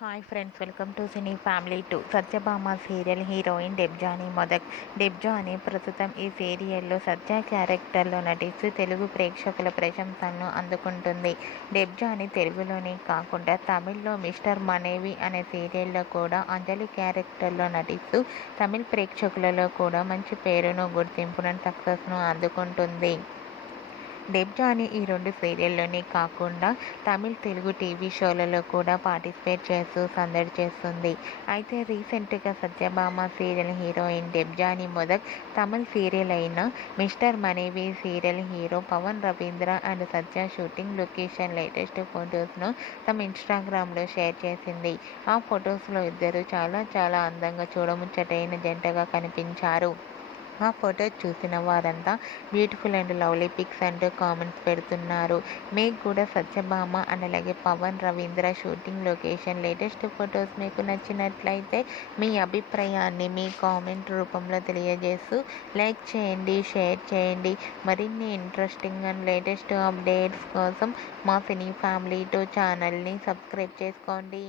Hi friends, welcome to cine family 2. Satyabhama serial heroine Debjani Modak. Debjani ప్రస్తుతం ఈ సీరియల్లో సత్య క్యారెక్టర్లో నటిస్తూ తెలుగు ప్రేక్షకుల ప్రశంసలను అందుకుంటుంది. డెబ్జానీ తెలుగులోనే కాకుండా తమిళ్లో మిస్టర్ మనేవి అనే సీరియల్లో కూడా అంజలి క్యారెక్టర్లో నటిస్తూ తమిళ్ ప్రేక్షకులలో కూడా మంచి పేరును, గుర్తింపును, సక్సెస్ను అందుకుంటుంది. డెబ్జానీ ఈ 2 సీరియల్లోనే కాకుండా తమిళ్, తెలుగు టీవీ షోలలో కూడా పార్టిసిపేట్ చేస్తూ సందడి చేస్తుంది. అయితే రీసెంట్గా Satyabhama serial heroine Debjani Modak Tamil serial అయిన mister Manevi serial hero Pavan Ravindra and Satya shooting location latest ఫొటోస్ను తమ ఇన్స్టాగ్రామ్లో షేర్ చేసింది. ఆ ఫొటోస్లో ఇద్దరు చాలా అందంగా చూడముచ్చటైన జంటగా కనిపించారు. ఆ ఫోటో చూసిన వారంతా బ్యూటిఫుల్ అండ్ లవ్లీ పిక్స్ అంటూ కామెంట్స్ పెడుతున్నారు. మీకు కూడా సత్యభామ అండ్ అలాగే Pavan Ravindra shooting location latest photos మీకు నచ్చినట్లయితే మీ అభిప్రాయాన్ని మీ కామెంట్ రూపంలో తెలియజేస్తూ లైక్ చేయండి, షేర్ చేయండి. మరిన్ని ఇంట్రెస్టింగ్ అండ్ లేటెస్ట్ అప్డేట్స్ కోసం మా సినీ ఫ్యామిలీ 2 ఛానల్ని సబ్స్క్రైబ్ చేసుకోండి.